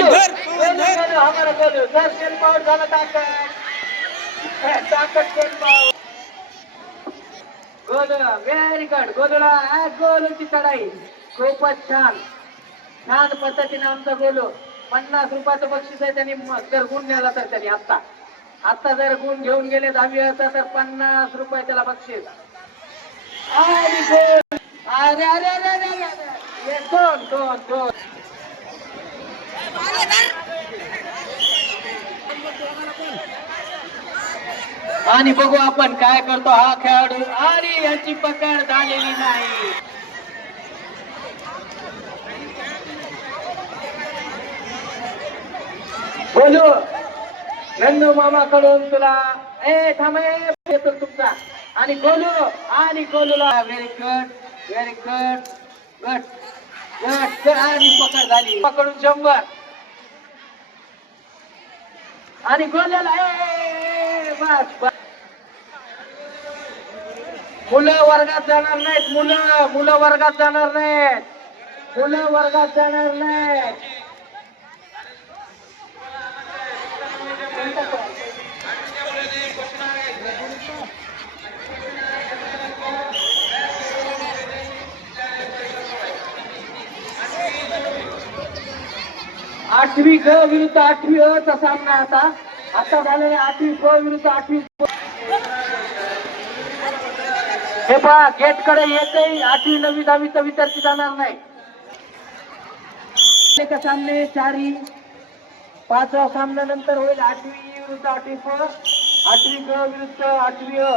गोलू धर गोलू धर गोलू हमारा गोलू सर सेल पावर झाला ताकद cell power Golu very good गोलूला गोलूची चढाई खूपच छान छान पद्धतीने आमचा गोलू 50 रुपयाचं बक्षीस आहे त्यांनी जर गुण नेला तर त्यांनी आता जर गुण घेऊन गेले 10वी तर 50 रुपये त्याला बक्षीस आणि गोल अरे अरे अरे अरे अरे अरे. दोन दोन दोन आणि बघू आपण काय करतो हा खेळाडू आणि याची पकड झालेली नाही बोलू नंदू मामाकडून तुला थांबे येतो तुमचा आणि गोलूला व्हेरी गुड गट आणि पकड झाली पकडून 100 आणि गोल्याला बस मुलं वर्गात जाणार नाहीत मुलं वर्गात जाणार नाहीत 8वी ग विरुद्ध 8वी अ चा सामना आता झालेला 8वी क विरुद्ध 8वी हे पहा गेट कडे येते 8वी 9वी 10वीचा विद्यार्थी जाणार नाही सामने 4 5वा सामना नंतर होईल 8वी विरुद्ध 8वी क 8वी ग विरुद्ध 8वी अ